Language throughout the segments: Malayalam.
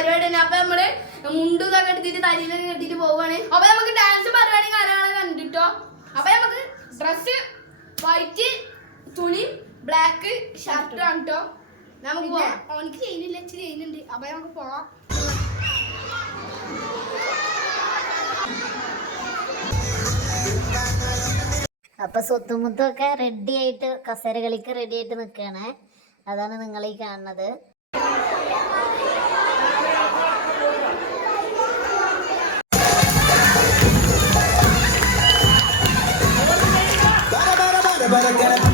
പരിപാടി തന്നെ. അപ്പൊ നമ്മൾ മുണ്ടും ഇതൊക്കെ എടുത്തിട്ട് തലയിലൊക്കെ കെട്ടിട്ട് പോവാണ് അപ്പൊ നമുക്ക് ഡാൻസ് പരിപാടി കാര്യങ്ങളൊക്കെ കണ്ടിട്ടോ? അപ്പൊ നമുക്ക് ഡ്രസ് വൈറ്റ് തുണി ബ്ലാക്ക് ഷർട്ട് ആണ് കേട്ടോ നമുക്ക് പോവാം. ഓനിക്ക് ചെയ്യുന്നില്ല ഇച്ചിരി ചെയ്യുന്നുണ്ട് അപ്പൊ നമുക്ക് പോവാം. അപ്പൊ സ്വത്തുമുത്തൊക്കെ റെഡി ആയിട്ട് കസേര കളിക്ക് റെഡി ആയിട്ട് നിൽക്കുകയാണ് അതാണ് നിങ്ങൾ ഈ കാണുന്നത്. ഏറ്റവും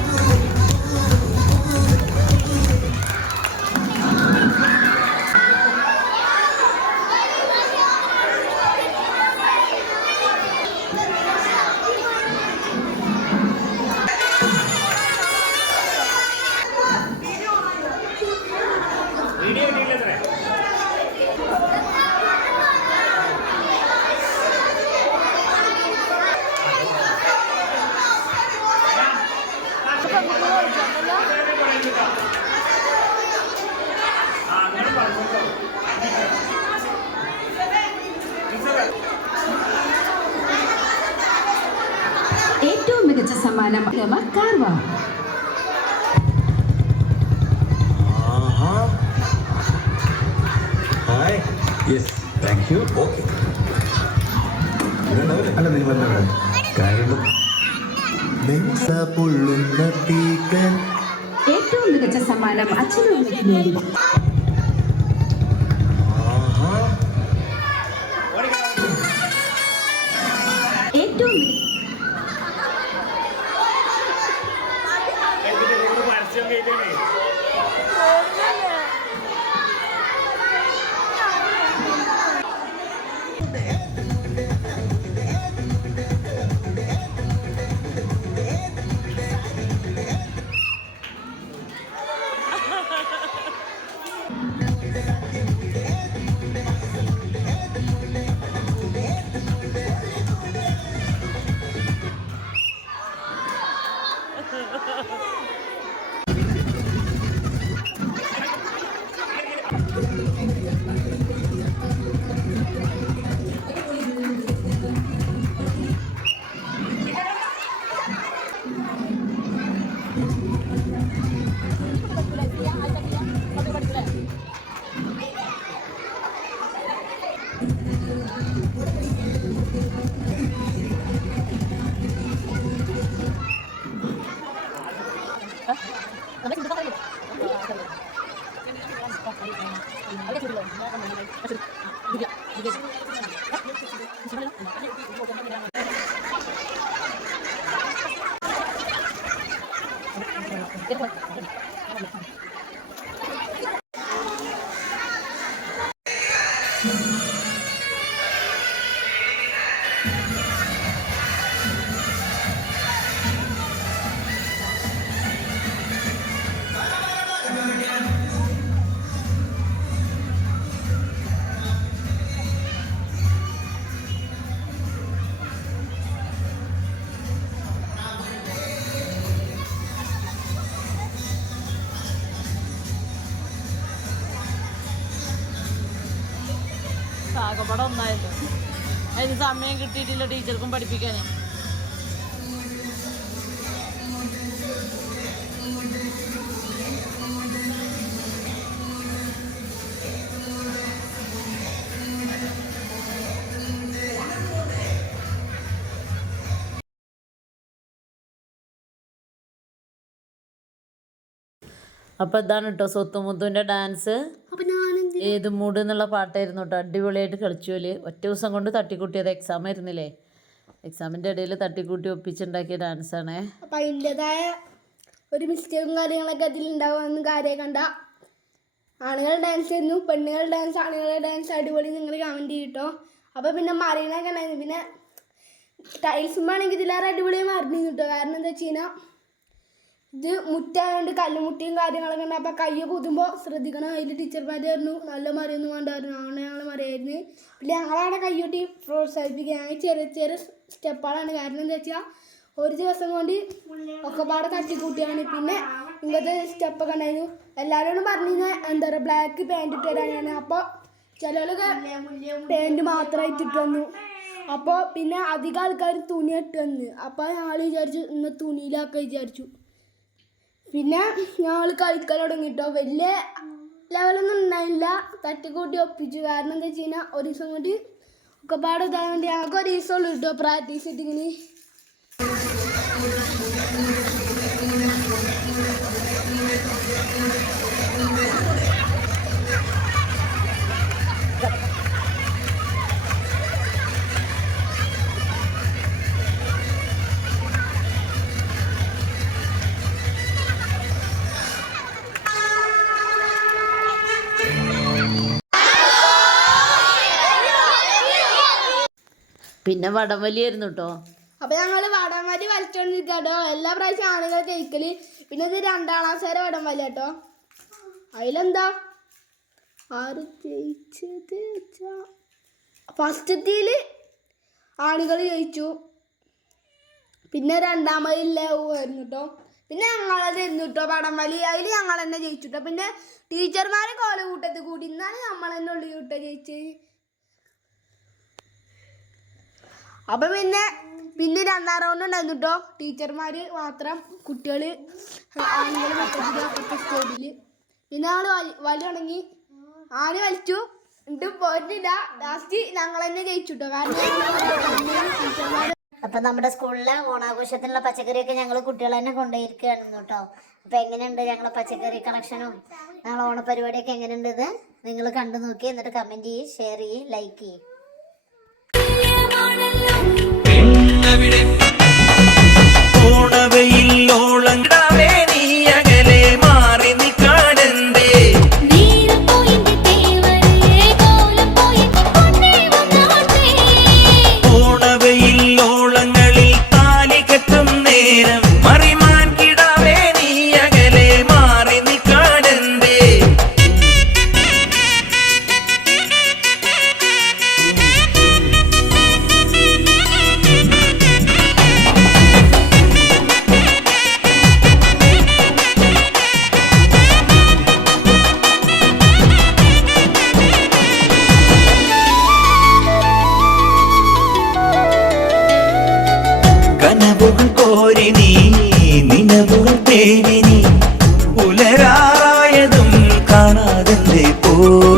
ആഹാ hi yes thank you okay അല്ല നിങ്ങൾ നെഞ്ച പൊള്ളുന്ന ഏറ്റവും മികച്ച സമ്മാനം അച്ഛനും Gracias. ആകപ്പാടെ ഒന്നായല്ലോ അതിന് സമയം കിട്ടിയിട്ടില്ല ടീച്ചർക്കും പഠിപ്പിക്കാനേ. അപ്പൊ ഇതാണ് കേട്ടോ സ്വത്തുമുത്തുവിന്റെ ഡാൻസ്. ഏത് മൂഡ് എന്നുള്ള പാട്ടായിരുന്നു കേട്ടോ. അടിപൊളിയായിട്ട് കളിച്ചോൽ ഒറ്റ ദിവസം കൊണ്ട് തട്ടിക്കൂട്ടിയത്. എക്സാം ആയിരുന്നില്ലേ? എക്സാമിന്റെ ഇടയിൽ തട്ടിക്കൂട്ടി ഒപ്പിച്ചുണ്ടാക്കിയ ഡാൻസാണേ അപ്പൊ അതിന്റെതായ ഒരു മിസ്റ്റേക്കും കാര്യങ്ങളൊക്കെ അതിൽ ഉണ്ടാവുമെന്ന് കാര്യം കണ്ട. ആണുങ്ങൾ ഡാൻസ് ചെയ്യുന്നു പെണ്ണുങ്ങൾ ഡാൻസ് ആണുങ്ങളുടെ ഡാൻസ് അടിപൊളി നിങ്ങൾ കമന്റ് ചെയ്തിട്ടോ. അപ്പോൾ പിന്നെ മറീനൊക്കെ ഉണ്ടായിരുന്നു. പിന്നെ ടൈൽസും ആണെങ്കിൽ ഇതിലേറെ അടിപൊളി മറിഞ്ഞു കിട്ടോ. കാരണം എന്താ വെച്ച് കഴിഞ്ഞാൽ ഇത് മുറ്റായതുകൊണ്ട് കല്ലുമുട്ടിയും കാര്യങ്ങളൊക്കെ ഉണ്ട്. അപ്പം കയ്യ് കുതുമ്പോൾ ശ്രദ്ധിക്കണം. അതിൽ ടീച്ചർമാർ പറഞ്ഞു നല്ല മറിയൊന്നും വേണ്ടായിരുന്നു. അങ്ങനെ ഞങ്ങൾ മറിയായിരുന്നു. പിന്നെ ഞങ്ങളവിടെ കയ്യൊട്ടി പ്രോത്സാഹിപ്പിക്കുക ഞങ്ങൾ ചെറിയ ചെറിയ സ്റ്റെപ്പാണ് കാരണം എന്താ വെച്ചാൽ ഒരു ദിവസം കൊണ്ട് ഒക്കെ പാടെ തട്ടിക്കൂട്ടിയാണ് പിന്നെ ഇങ്ങനത്തെ സ്റ്റെപ്പൊക്കെ ഉണ്ടായിരുന്നു. എല്ലാവരോടും പറഞ്ഞു എന്താ പറയുക ബ്ലാക്ക് പാന്റ് ഇട്ട് തരാനാണ് അപ്പോൾ ചിലരൊക്കെ പാന്റ് മാത്രമായി ഇട്ടിട്ട് വന്നു. അപ്പോൾ പിന്നെ അധികം ആൾക്കാർ തുണി ഇട്ട് വന്ന് അപ്പോൾ ഞങ്ങൾ വിചാരിച്ചു ഇന്ന് തുണിയിലാക്കാൻ വിചാരിച്ചു. പിന്നെ ഞങ്ങൾ കളിക്കാൻ തുടങ്ങിട്ടോ. വലിയ ലെവലൊന്നും ഉണ്ടായില്ല. തട്ടിക്കൂട്ടി ഒപ്പിച്ചു. കാരണം എന്താ വെച്ച് കഴിഞ്ഞാൽ ഒരു ദിവസം കൊണ്ട് ഒക്കെ പാടെ ഇതായത് കൊണ്ട് ഞങ്ങൾക്ക് ഒരു ദിവസം ഉള്ളു കിട്ടുമോ പ്രാക്ടീസ് ഇട്ടിങ്ങനെ. പിന്നെ വടംവലിയായിരുന്നു കേട്ടോ അപ്പൊ ഞങ്ങൾ വടംവലി വലിച്ചോണ്ടിരിക്കട്ടോ. എല്ലാ പ്രാവശ്യം ആളുകൾ ജയിക്കൽ പിന്നെ ഇത് രണ്ടാം ക്ലാസ് വരെ വടംവലി കേട്ടോ അതിലെന്താ? ആര് ജയിച്ചത് ഫസ്റ്റത്തിൽ ആളുകൾ ജയിച്ചു. പിന്നെ രണ്ടാമതില്ല ആയിരുന്നു കേട്ടോ പിന്നെ ഞങ്ങളത് കേട്ടോ വടംവലി. അതിൽ ഞങ്ങൾ തന്നെ ജയിച്ചു കേട്ടോ പിന്നെ ടീച്ചർമാരെ കോല കൂട്ടത്തിൽ കൂടി. ഇന്നാണ് നമ്മൾ തന്നെ ഉള്ളു കൂട്ട ജയിച്ചത്. അപ്പൊ പിന്നെ പിന്നെ രണ്ടാം റൗണ്ട് ഉണ്ടായിരുന്നു കേട്ടോ ടീച്ചർമാര് മാത്രം മൊത്തത്തിൽ സ്റ്റേഡിൽ പിന്നെ ഞങ്ങൾ വലി തുടങ്ങി ആന വലിച്ചു? എന്നിട്ട് പോയിട്ടില്ല. ലാസ്റ്റ് ഞങ്ങൾ തന്നെ ജയിച്ചു കേട്ടോ കാരണം അപ്പൊ നമ്മുടെ സ്കൂളിലെ ഓണാഘോഷത്തിനുള്ള പച്ചക്കറിയൊക്കെ ഞങ്ങൾ കുട്ടികൾ തന്നെ കൊണ്ടുപോയിരിക്കുകയായിരുന്നു കേട്ടോ അപ്പൊ എങ്ങനെയുണ്ട് ഞങ്ങളെ പച്ചക്കറി കളക്ഷനും ഞങ്ങളെ ഓണപരിപാടിയൊക്കെ എങ്ങനെയുണ്ട് ഇത്? നിങ്ങൾ കണ്ടു നോക്കി എന്നിട്ട് കമന്റ് ചെയ്യ് ഷെയർ ചെയ്യ് ലൈക്ക് ചെയ്യ്. விடை போனவையில் Rasul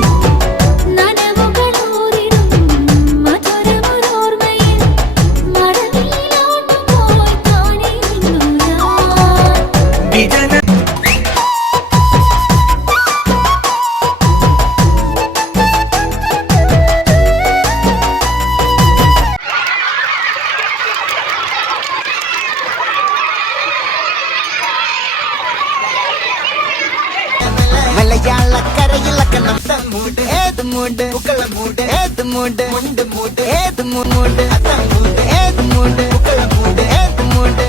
மூண்டு புக்கல மூண்டு ஏது மூண்டு முண்டு மூண்டு ஏது மூண்டு அத்தான் மூண்டு ஏது மூண்டு புக்கல மூண்டு ஏது மூண்டு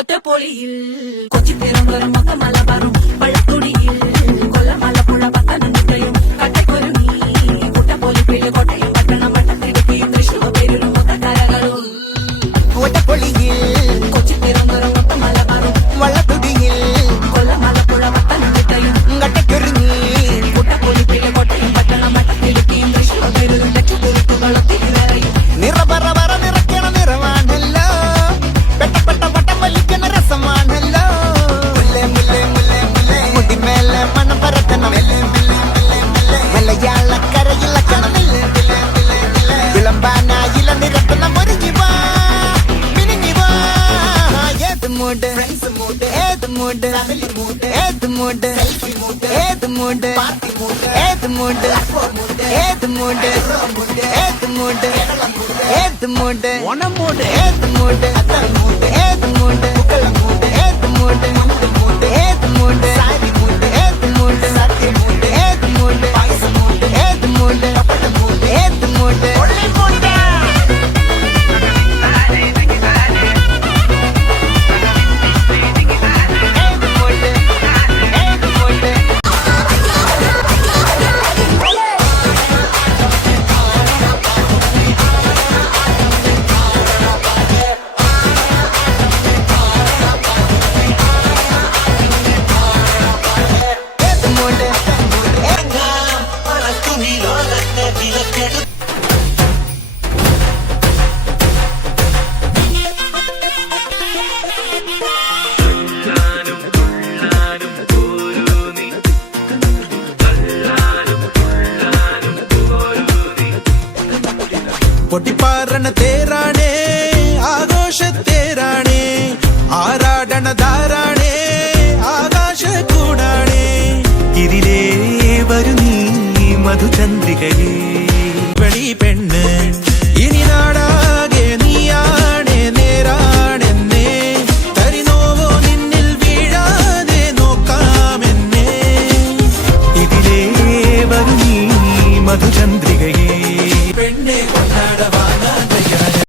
ஒற்ற போலியில் கொச்சி திறம்பரம் மக்க மலபாரம் பழக்குடி மூடு ஏது மூடு ஏது மூடு ஏது மூடு ஏது மூடு ஏது மூடு ஏது மூடு ஒன மூடு ஏது மூடு ஏது மூடு ஏது மூடு ஏது மூடு പൊട്ടിപ്പാറണ തേരാണേ ആഘോഷ തേരാണേ ആരാടണ ധാരാണേ ആകാശ കൂടാണേ. ഇതിലേ വരു നീ മധുചന്ദ്രികയേ പെണ്ണ് ഇനി നാടാകെ